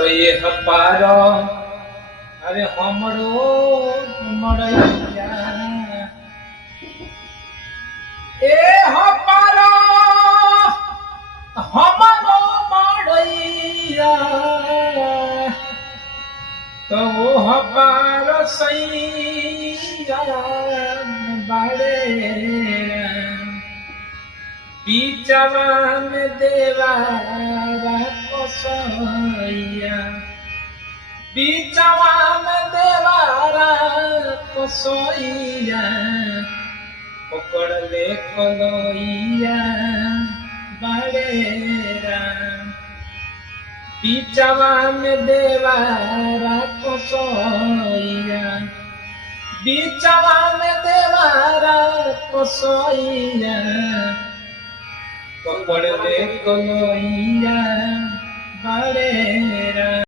तो ये हपारो अरे हमरो मरैया ए हपारो हमरो मरैया तो वो हपारो सैया बाड़े बीचवान देवारा कोसैया बीचवान देवारा कोसैया पकड़ ले कलैया बड़ेरा बीचवान देवारा कोसैया बीचवान देवारा कोसैया पकड़ ले कलैया बड़ेरा।